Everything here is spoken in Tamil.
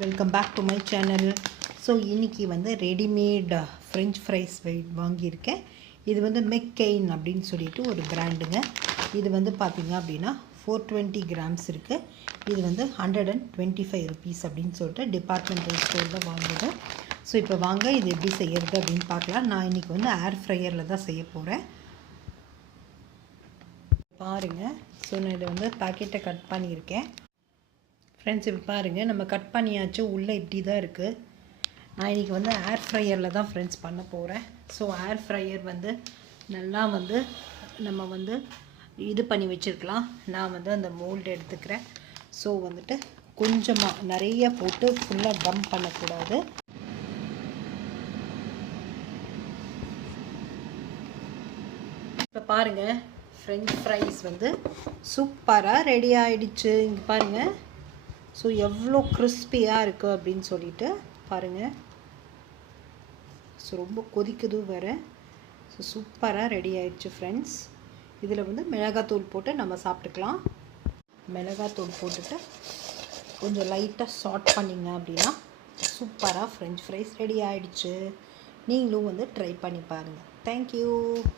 Welcome back to my channel. So இன்றைக்கி வந்து ரெடிமேட் ஃப்ரெஞ்ச் ஃப்ரைஸ் வாங்கியிருக்கேன். இது வந்து மெக்கெயின் அப்படின்னு சொல்லிட்டு ஒரு பிராண்டுங்க. இது வந்து பார்த்திங்க அப்படின்னா 420 கிராம்ஸ் இருக்குது. இது வந்து 125 ருபீஸ் அப்படின்னு சொல்லிட்டு டிபார்ட்மெண்டல் ஸ்டோரில் வாங்குது. ஸோ இப்போ வாங்க இது எப்படி செய்கிறது அப்படின்னு பார்க்கலாம். நான் இன்றைக்கி வந்து ஏர் ஃப்ரையரில் தான் செய்ய போகிறேன். பாருங்கள். ஸோ நான் இதை வந்து பாக்கெட்டை கட் பண்ணியிருக்கேன். ஃப்ரெண்ட்ஸ் இப்போ பாருங்கள், நம்ம கட் பண்ணியாச்சு. உள்ளே இப்படி தான் இருக்குது. நான் இன்றைக்கி வந்து ஏர் ஃப்ரையரில் தான் ஃப்ரெண்ட்ஸ் பண்ண போகிறேன். ஸோ ஏர் ஃப்ரையர் வந்து நல்லா வந்து நம்ம வந்து இது பண்ணி வச்சுருக்கலாம். நான் வந்து அந்த மோல்டு எடுத்துக்கிறேன். ஸோ வந்துட்டு கொஞ்சமாக நிறைய போட்டு ஃபுல்லாக டம்ப் பண்ணக்கூடாது. இப்போ பாருங்கள், ஃப்ரெஞ்ச் ஃப்ரைஸ் வந்து சூப்பராக ரெடி ஆகிடுச்சு. இங்கே பாருங்கள். ஸோ எவ்வளோ கிறிஸ்பியாக இருக்குது அப்படின்னு சொல்லிட்டு பாருங்கள். ஸோ ரொம்ப கொதிக்குது வேறு. ஸோ சூப்பராக ரெடி ஆகிடுச்சு ஃப்ரெண்ட்ஸ். இதில் வந்து மிளகாத்தூள் போட்டு நம்ம சாப்பிட்டுக்கலாம். மிளகாத்தூள் போட்டுட்டு கொஞ்சம் லைட்டாக சாட் பண்ணிங்க அப்படின்னா சூப்பராக ஃப்ரெஞ்ச் ஃப்ரைஸ் ரெடி ஆகிடுச்சு. நீங்களும் வந்து ட்ரை பண்ணி பாருங்கள். தேங்க்யூ.